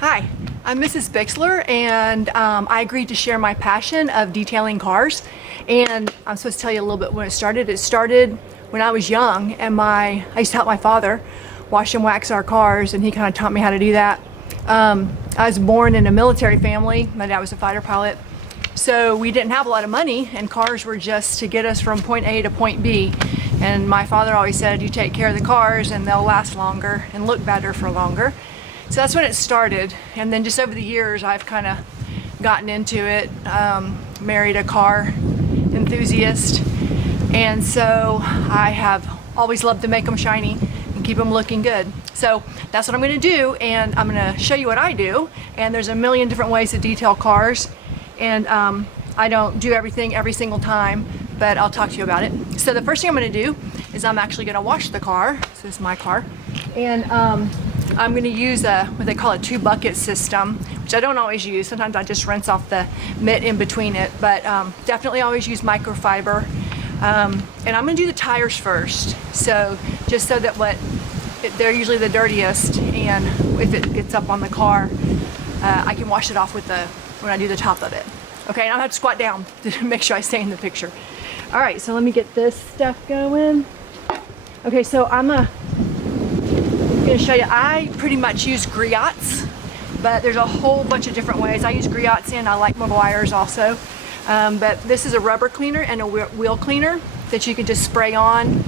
Hi, I'm Mrs. Bixler, and I agreed to share my passion of detailing cars. And I'm supposed to tell you a little bit when it started. It started when I was young, and I used to help my father wash and wax our cars, and he kind of taught me how to do that. I was born in a military family. My dad was a fighter pilot. So we didn't have a lot of money, and cars were just to get us from point A to point B. And my father always said, you take care of the cars and they'll last longer and look better for longer. So that's when it started. And then just over the years, I've kind of gotten into it, married a car enthusiast. And so I have always loved to make them shiny and keep them looking good. So that's what I'm going to do, and I'm going to show you what I do. And there's a million different ways to detail cars. And I don't do everything every single time, but I'll talk to you about it. So the first thing I'm going to do is I'm actually going to wash the car. So this is my car. And I'm going to use what they call a 2-bucket system, which I don't always use. Sometimes I just rinse off the mitt in between it, but definitely always use microfiber. And I'm going to do the tires first. So just so that they're usually the dirtiest, and if it gets up on the car, I can wash it off when I do the top of it. Okay, and I'll have to squat down to make sure I stay in the picture. All right, so let me get this stuff going. Okay, so I'm gonna show you, I pretty much use griots, but there's a whole bunch of different ways. I use griots and I like Meguiar's also. But this is a rubber cleaner and a wheel cleaner that you can just spray on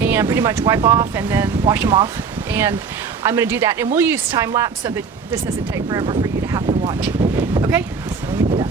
and pretty much wipe off and then wash them off. And I'm gonna do that. And we'll use time lapse so that this doesn't take forever for you to have to watch. Okay, so let me do that.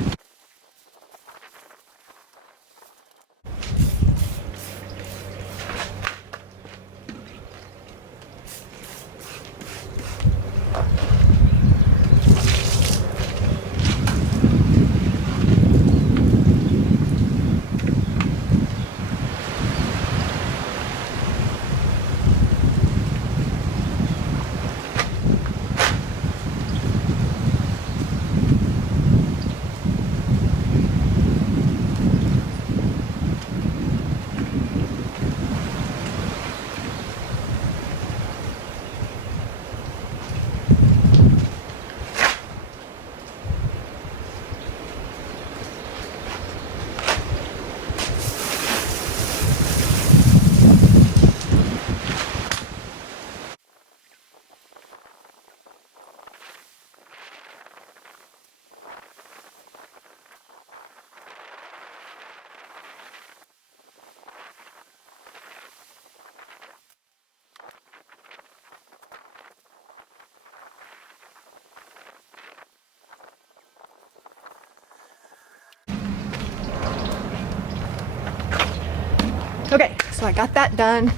Okay, so I got that done.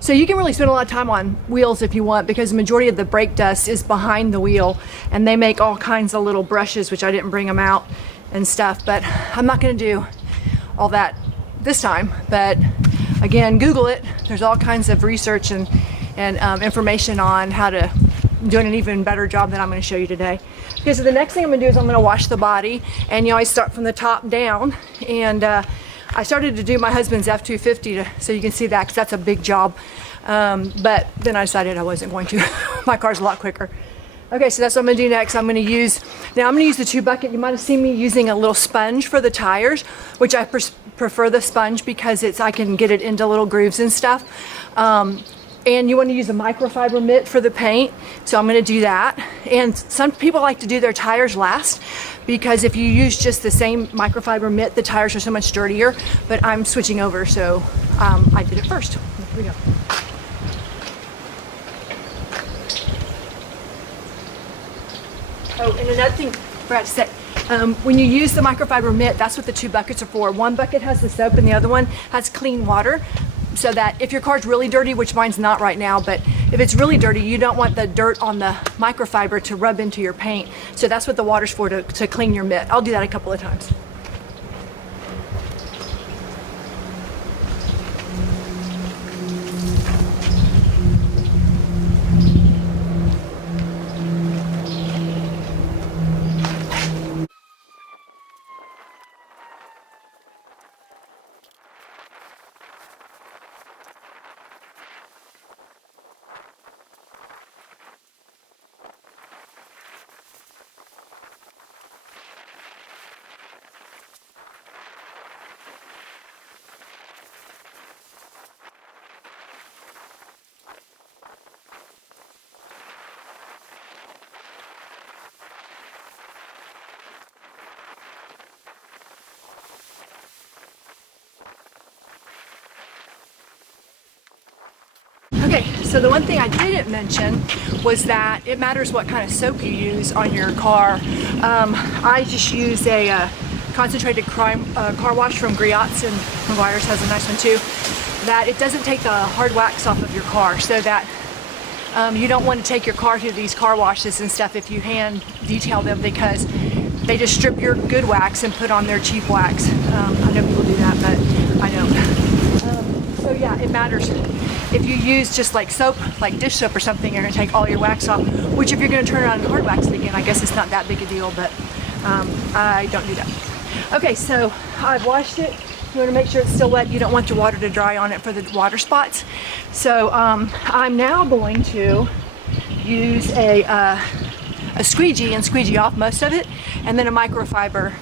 So you can really spend a lot of time on wheels if you want, because the majority of the brake dust is behind the wheel, and they make all kinds of little brushes, which I didn't bring them out and stuff, but I'm not gonna do all that this time. But again, Google it. There's all kinds of research and information on how to do an even better job than I'm gonna show you today. Okay, so the next thing I'm gonna do is I'm gonna wash the body, and you always start from the top down. And I started to do my husband's F-250 so you can see that, because that's a big job. But then I decided I wasn't going to. My car's a lot quicker. Okay, so that's what I'm gonna do next. I'm gonna use the 2-bucket. You might have seen me using a little sponge for the tires, which I prefer the sponge because I can get it into little grooves and stuff. And you want to use a microfiber mitt for the paint, so I'm going to do that. And some people like to do their tires last, because if you use just the same microfiber mitt, the tires are so much dirtier. But I'm switching over, so I did it first. Here we go. Oh, and another thing I forgot to say, when you use the microfiber mitt, that's what the 2 buckets are for. One bucket has the soap and the other one has clean water, so that if your car's really dirty, which mine's not right now, but if it's really dirty, you don't want the dirt on the microfiber to rub into your paint. So that's what the water's for, to clean your mitt. I'll do that a couple of times. Okay, so the one thing I didn't mention was that it matters what kind of soap you use on your car. I just use a concentrated car wash from Griot's, and Meguiar's has a nice one too, that it doesn't take the hard wax off of your car, so that you don't want to take your car to these car washes and stuff if you hand detail them, because they just strip your good wax and put on their cheap wax. I know people do that, but I don't. So yeah, it matters. If you use just like soap, like dish soap or something, you're gonna take all your wax off, which if you're gonna turn around and hard wax it again, I guess it's not that big a deal, but I don't do that. Okay, so I've washed it. You wanna make sure it's still wet. You don't want your water to dry on it for the water spots. So I'm now going to use a squeegee and squeegee off most of it, and then a microfiber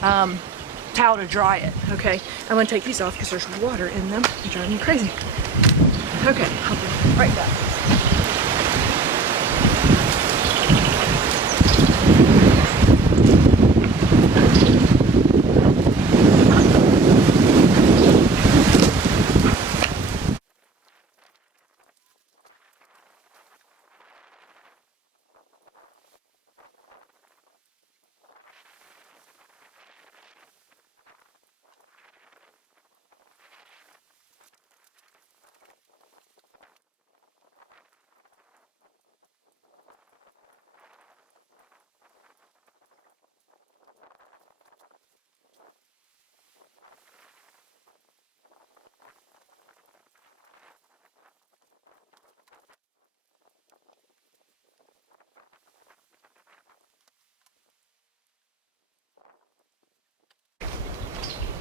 towel to dry it. Okay, I'm gonna take these off because there's water in them. They're driving me crazy. Okay, I'll be right back.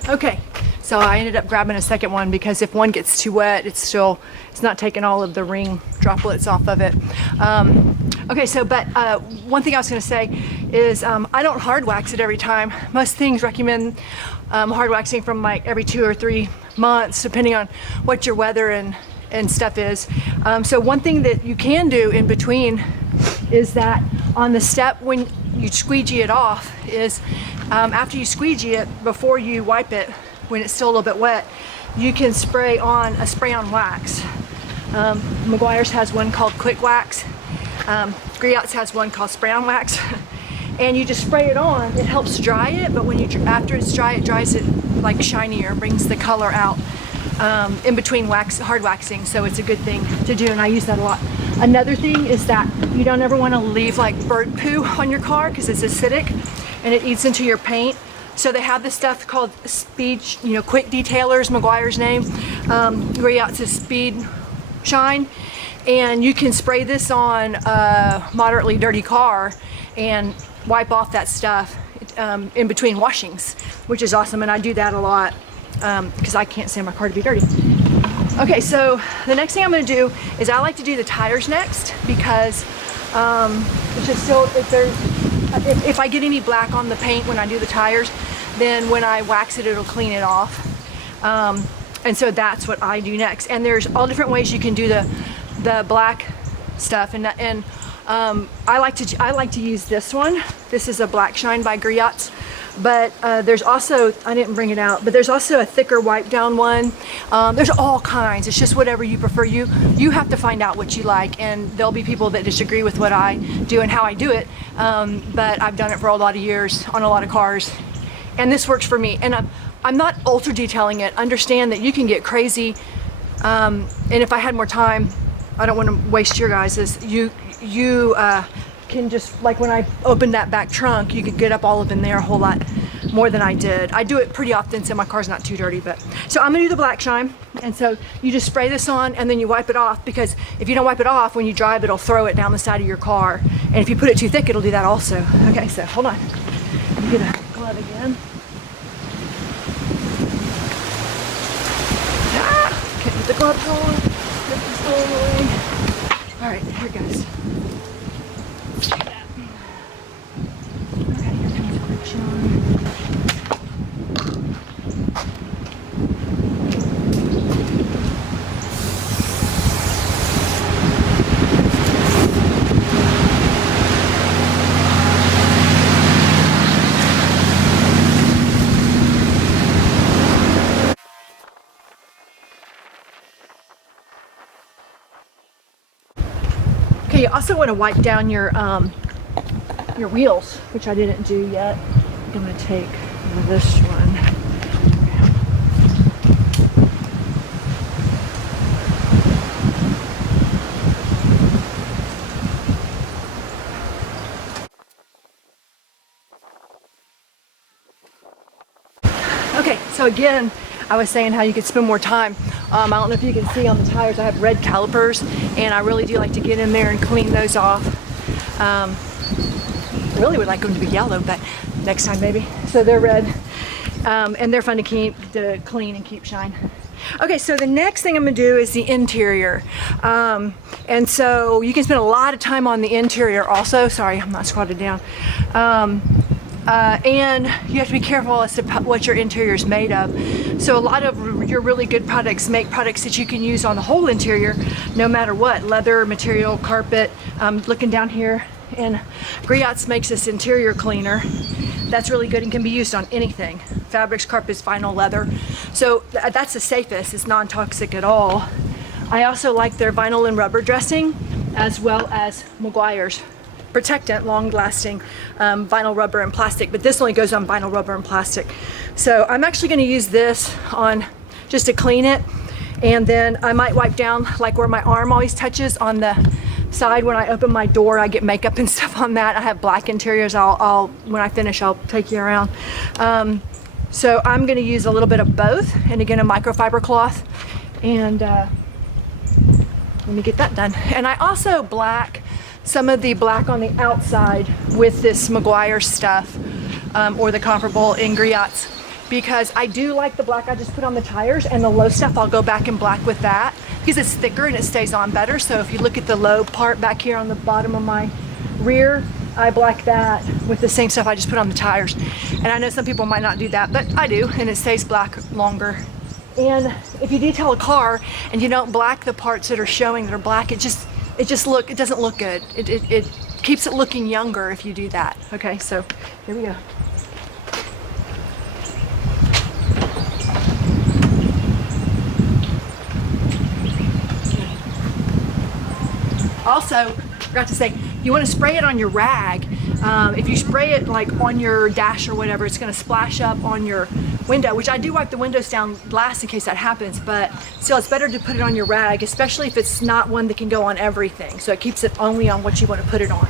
Okay, so I ended up grabbing a second one because if one gets too wet, it's not taking all of the ring droplets off of it. Okay, so but one thing I was going to say is I don't hard wax it every time. Most things recommend hard waxing from like every 2 or 3 months, depending on what your weather and stuff is. So one thing that you can do in between is that on the step when you squeegee it off is after you squeegee it, before you wipe it, when it's still a little bit wet, you can spray on a spray-on wax. Meguiar's has one called Quick Wax. Griot's has one called Spray-on Wax. And you just spray it on. It helps dry it, but when after it's dry, it dries it like shinier, brings the color out in between hard waxing. So it's a good thing to do, and I use that a lot. Another thing is that you don't ever want to leave like bird poo on your car because it's acidic and it eats into your paint. So they have this stuff called Speed, Quick Detailers, Meguiar's name. Griot's is Speed Shine. And you can spray this on a moderately dirty car and wipe off that stuff in between washings, which is awesome. And I do that a lot because I can't stand my car to be dirty. Okay, so the next thing I'm going to do is I like to do the tires next because it's just so if I get any black on the paint when I do the tires, then when I wax it, it'll clean it off. And so that's what I do next. And there's all different ways you can do the black stuff, and I like to use this one. This is a Black Shine by Griot's. But there's also, I didn't bring it out, but there's also a thicker wipe down one. There's all kinds. It's just whatever you prefer. You have to find out what you like, and there'll be people that disagree with what I do and how I do it. But I've done it for a lot of years on a lot of cars, and this works for me. And I'm not ultra detailing it. Understand that you can get crazy, and if I had more time, I don't want to waste your guys's. You can just, like when I opened that back trunk, you could get up all up in there a whole lot more than I did. I do it pretty often so my car's not too dirty. But so I'm gonna do the Black Shine, and so you just spray this on and then you wipe it off, because if you don't wipe it off, when you drive, it'll throw it down the side of your car, and if you put it too thick, it'll do that also. Okay, so hold on, let me get a glove again. Can't get the gloves on. Get this all away. All right, here it goes. you also want to wipe down your wheels, which I didn't do yet. I'm going to take this one. Okay, so again, I was saying how you could spend more time. I don't know if you can see on the tires, I have red calipers, and I really do like to get in there and clean those off. I really would like them to be yellow, but next time maybe. So they're red, and they're fun to clean and keep shine. Okay, so the next thing I'm gonna do is the interior. And so you can spend a lot of time on the interior also. Sorry, I'm not squatted down. And you have to be careful as to what your interior is made of. So a lot of your really good products make products that you can use on the whole interior, no matter what, leather, material, carpet. Looking down here, and Griot's makes this interior cleaner. That's really good and can be used on anything. Fabrics, carpets, vinyl, leather. So that's the safest, it's non-toxic at all. I also like their vinyl and rubber dressing, as well as Meguiar's protectant, long-lasting vinyl, rubber, and plastic, but this only goes on vinyl, rubber, and plastic. So I'm actually going to use this on just to clean it, and then I might wipe down like where my arm always touches on the side when I open my door. I get makeup and stuff on that. I have black interiors. I'll when I finish, I'll take you around. So I'm going to use a little bit of both, and again a microfiber cloth, and let me get that done. And I also black some of the black on the outside with this Meguiar stuff, or the comparable in Griot's, because I do like the black I just put on the tires, and the low stuff I'll go back and black with that because it's thicker and it stays on better. So if you look at the low part back here on the bottom of my rear, I black that with the same stuff I just put on the tires. And I know some people might not do that, but I do, and it stays black longer. And if you detail a car and you don't black the parts that are showing that are black, it doesn't look good. It keeps it looking younger if you do that. Okay, so here we go. Also, forgot to say, you want to spray it on your rag. If you spray it like on your dash or whatever, it's going to splash up on your window, which I do wipe the windows down last in case that happens, but still it's better to put it on your rag, especially if it's not one that can go on everything. So it keeps it only on what you want to put it on.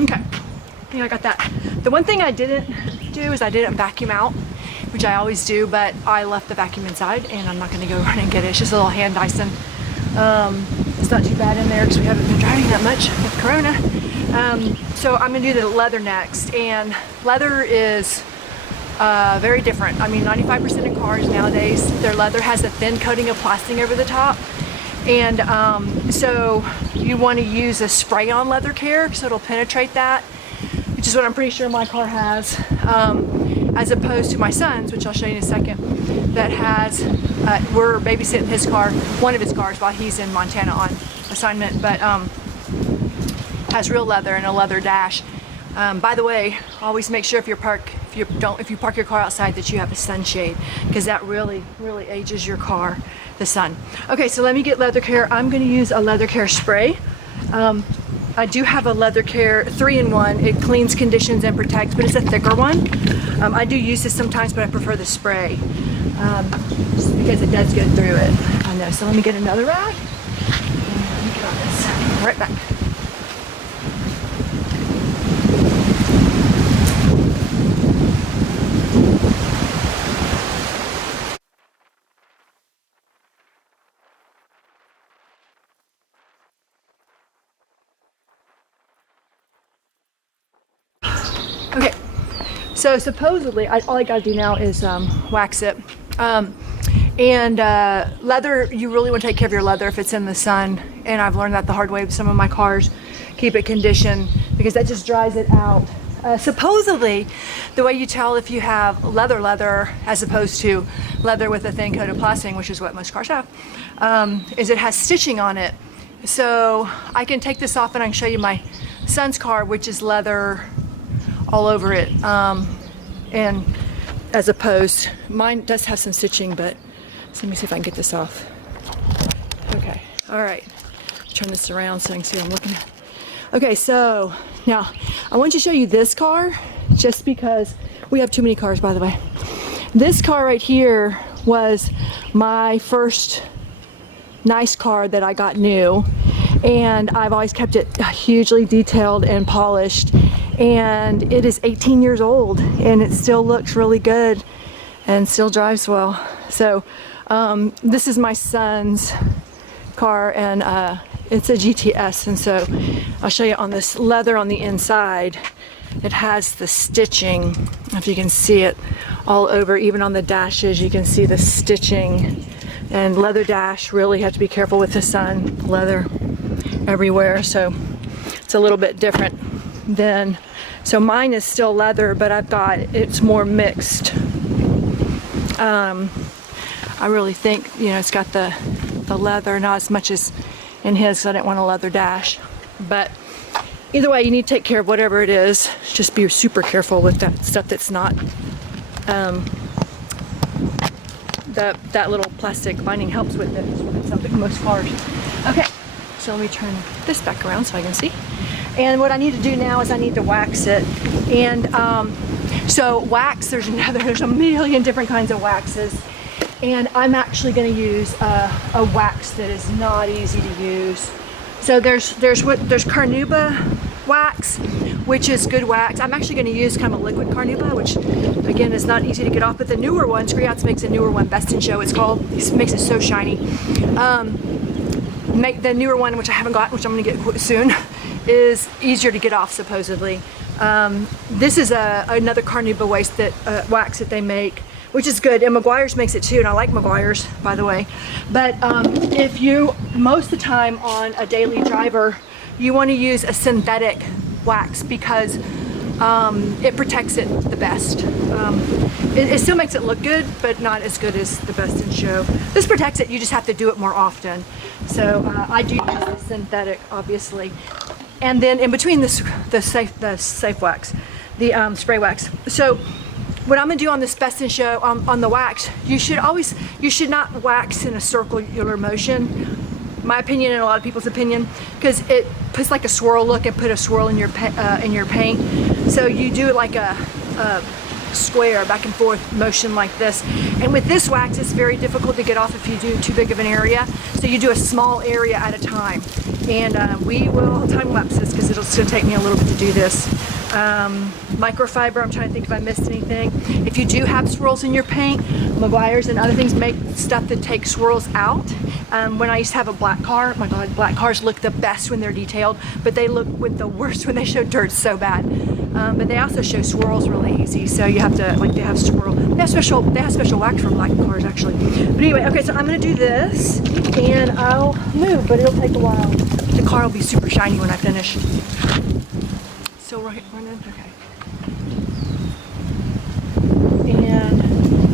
Okay, I think I got that. The one thing I didn't do is I didn't vacuum out, which I always do, but I left the vacuum inside and I'm not gonna go run and get it. It's just a little hand Dyson. It's not too bad in there because we haven't been driving that much with Corona. So I'm gonna do the leather next, and leather is very different. I mean, 95% of cars nowadays, their leather has a thin coating of plastic over the top. And so you want to use a spray-on leather care so it'll penetrate that, which is what I'm pretty sure my car has, as opposed to my son's, which I'll show you in a second, that has, we're babysitting his car, one of his cars while he's in Montana on assignment, but has real leather and a leather dash. By the way, always make sure if you park your car outside that you have a sunshade, because that really ages your car, the sun. Okay, so let me get leather care. I'm going to use a leather care spray. I do have a leather care 3-in-1. It cleans, conditions, and protects, but it's a thicker one. I do use this sometimes, but I prefer the spray just because it does go through it. I know. So let me get another rag. And let me get on this. Right back. Okay, so supposedly, all I gotta do now is wax it. Leather, you really want to take care of your leather if it's in the sun. And I've learned that the hard way with some of my cars. Keep it conditioned because that just dries it out. Supposedly, the way you tell if you have leather as opposed to leather with a thin coat of plastic, which is what most cars have, is it has stitching on it. So I can take this off and I can show you my son's car, which is leather all over it. And as opposed, mine does have some stitching, but so let me see if I can get this off. Okay, all right. Turn this around so I can see what I'm looking at. Okay, so now I want to show you this car just because we have too many cars, by the way. This car right here was my first nice car that I got new, and I've always kept it hugely detailed and polished, and it is 18 years old and it still looks really good and still drives well. So this is my son's car, and it's a GTS, and so I'll show you on this leather on the inside. It has the stitching, if you can see it all over, even on the dashes you can see the stitching. And leather dash, really have to be careful with the sun, leather everywhere, so it's a little bit different than, so mine is still leather, but I've got, it's more mixed. I really think, you know, it's got the leather, not as much as in his, so I didn't want a leather dash. But either way, you need to take care of whatever it is. Just be super careful with that stuff that's not that little plastic lining helps with it. It's something most cars. Okay, so let me turn this back around so I can see. And what I need to do now is I need to wax it. And so wax, there's a million different kinds of waxes. And I'm actually going to use a wax that is not easy to use. So there's carnauba wax, which is good wax. I'm actually going to use kind of a liquid carnauba, which again is not easy to get off. But the newer one, Screots makes a newer one, Best in Show it's called. It makes it so shiny. Make the newer one, which I haven't got, which I'm going to get soon, is easier to get off supposedly. This is another carnauba wax that they make, which is good, and Meguiar's makes it too, and I like Meguiar's, by the way. But if you, most of the time on a daily driver, you want to use a synthetic wax because it protects it the best. It still makes it look good, but not as good as the Best in Show. This protects it, you just have to do it more often. So I do use the synthetic, obviously. And then in between the safe wax, the spray wax. So what I'm gonna do on this Best in Show, on the wax, you should not wax in a circular motion, my opinion and a lot of people's opinion, because it puts like a swirl look and put a swirl in your paint. So you do it like a square back and forth motion like this. And with this wax, it's very difficult to get off if you do too big of an area. So you do a small area at a time. And we will time lapse this because it'll still take me a little bit to do this. Microfiber, I'm trying to think if I missed anything. If you do have swirls in your paint, Meguiar's and other things make stuff that takes swirls out. When I used to have a black car, my God, black cars look the best when they're detailed, but they look with the worst when they show dirt so bad. But they also show swirls really easy, so you have to, like, they have special wax for black cars actually. But anyway, okay, so I'm gonna do this and I'll move, but it'll take a while. The car will be super shiny when I finish. Still running, okay. And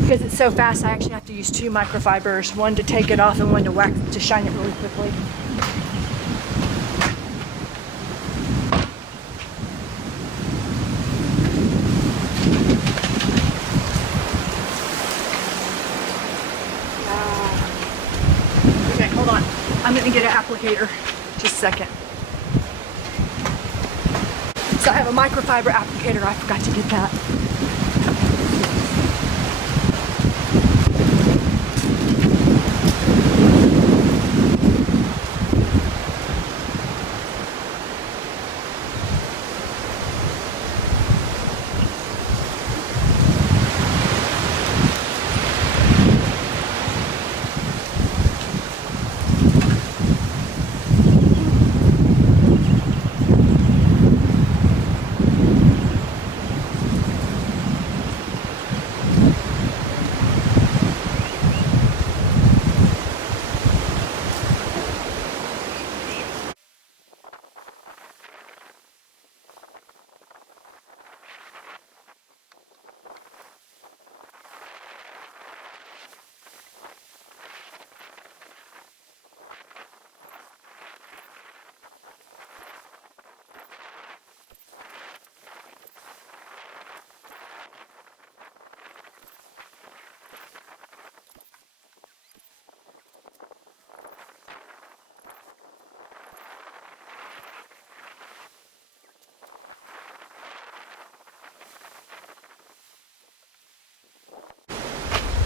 because it's so fast, I actually have to use 2 microfibers, one to take it off and one to wax to shine it really quickly. Okay, hold on. I'm gonna get an applicator. Just a second. So I have a microfiber applicator. I forgot to get that.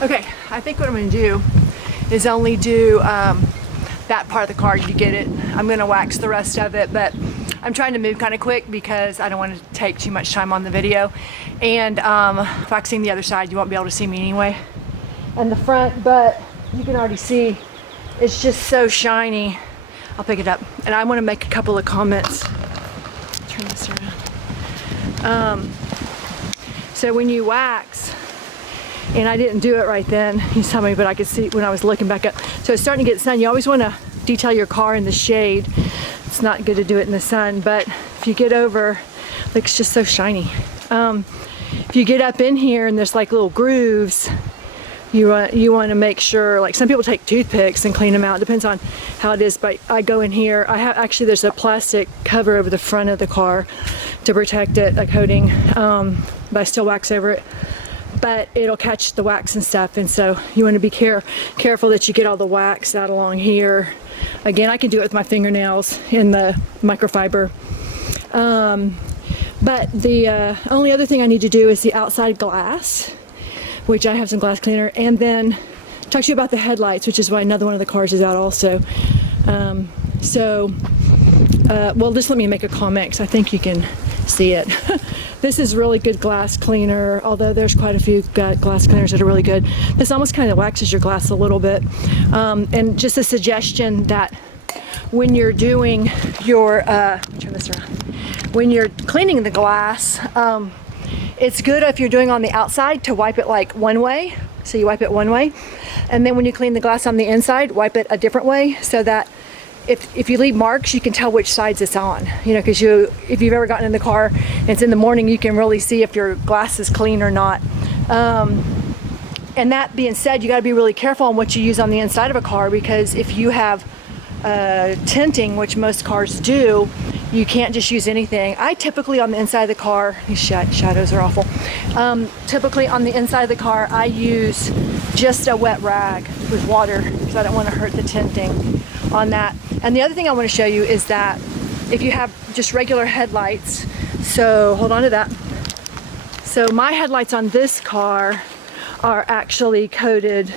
Okay, I think what I'm going to do is only do that part of the car. You get it. I'm going to wax the rest of it, but I'm trying to move kind of quick because I don't want to take too much time on the video. And waxing the other side, you won't be able to see me anyway. And the front, but you can already see it's just so shiny. I'll pick it up. And I want to make a couple of comments. Turn this around. So when you wax, and I didn't do it right then, you saw me, but I could see when I was looking back up. So it's starting to get sun. You always want to detail your car in the shade. It's not good to do it in the sun, but if you get over, look, it's just so shiny. If you get up in here and there's like little grooves, you want to make sure, like some people take toothpicks and clean them out. It depends on how it is, but I go in here. I have actually, there's a plastic cover over the front of the car to protect it, a coating, but I still wax over it. But it'll catch the wax and stuff, and so you want to be careful that you get all the wax out along here. Again, I can do it with my fingernails in the microfiber. But the only other thing I need to do is the outside glass, which I have some glass cleaner, and then talk to you about the headlights, which is why another one of the cars is out also. Well, just let me make a comment because I think you can see it. This is really good glass cleaner, although there's quite a few glass cleaners that are really good. This almost kind of waxes your glass a little bit. And just a suggestion that when you're doing your, turn this around, when you're cleaning the glass, it's good if you're doing on the outside to wipe it like one way. So you wipe it one way. And then when you clean the glass on the inside, wipe it a different way so that if you leave marks, you can tell which sides it's on, you know, because if you've ever gotten in the car and it's in the morning, you can really see if your glass is clean or not. And that being said, you got to be really careful on what you use on the inside of a car, because if you have tinting, which most cars do, you can't just use anything. I typically on the inside of the car, these shadows are awful. Typically on the inside of the car, I use just a wet rag with water because I don't want to hurt the tinting on that. And the other thing I want to show you is that if you have just regular headlights, so hold on to that. So my headlights on this car are actually coated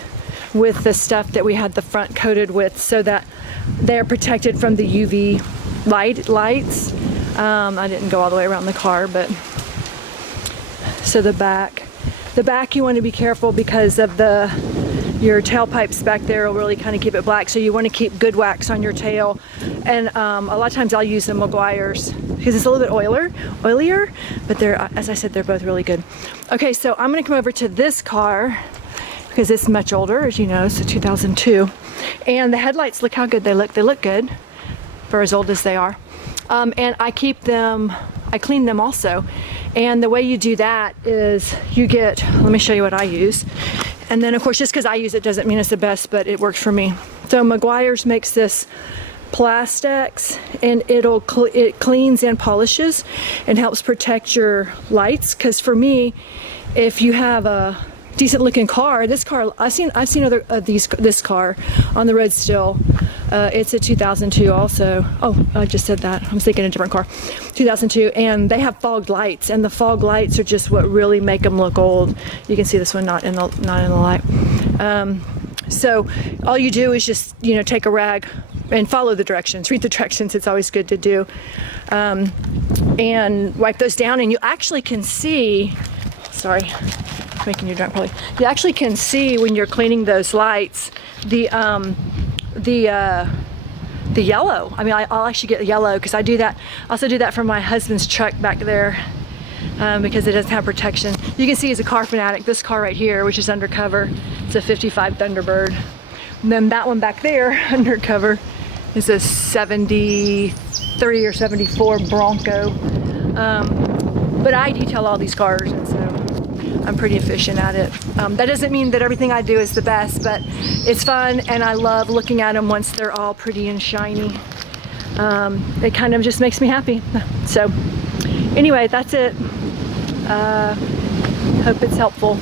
with the stuff that we had the front coated with, so that they're protected from the UV lights. I didn't go all the way around the car, but so the back you want to be careful because of your tailpipes back there will really kind of keep it black, so you want to keep good wax on your tail. And a lot of times I'll use the Maguire's because it's a little bit oilier, but they're, as I said, they're both really good. Okay, so I'm going to come over to this car because it's much older, as you know, it's a 2002, and the headlights, look how good they look. They look good for as old as they are. And I clean them also. And the way you do that is you get, let me show you what I use. And then of course, just because I use it doesn't mean it's the best, but it works for me. So Maguire's makes this Plastex, and it cleans and polishes and helps protect your lights. Because for me, if you have a decent looking car. This car, I've seen other this car on the road still. It's a 2002 also. Oh, I just said that. I was thinking a different car. 2002, and they have fogged lights, and the fog lights are just what really make them look old. You can see this one not in the light. So all you do is just, you know, take a rag and follow the directions, read the directions. It's always good to do, and wipe those down. And you actually can see, sorry, making you drunk probably. You actually can see when you're cleaning those lights, the yellow. I mean, I'll actually get yellow because I do that. I also do that for my husband's truck back there, because it doesn't have protection. You can see he's a car fanatic. This car right here, which is undercover, it's a 55 Thunderbird. And then that one back there, undercover, is a 73 or 74 Bronco. But I detail all these cars, and so I'm pretty efficient at it. That doesn't mean that everything I do is the best, but it's fun, and I love looking at them once they're all pretty and shiny. It kind of just makes me happy. So anyway, that's it. Hope it's helpful.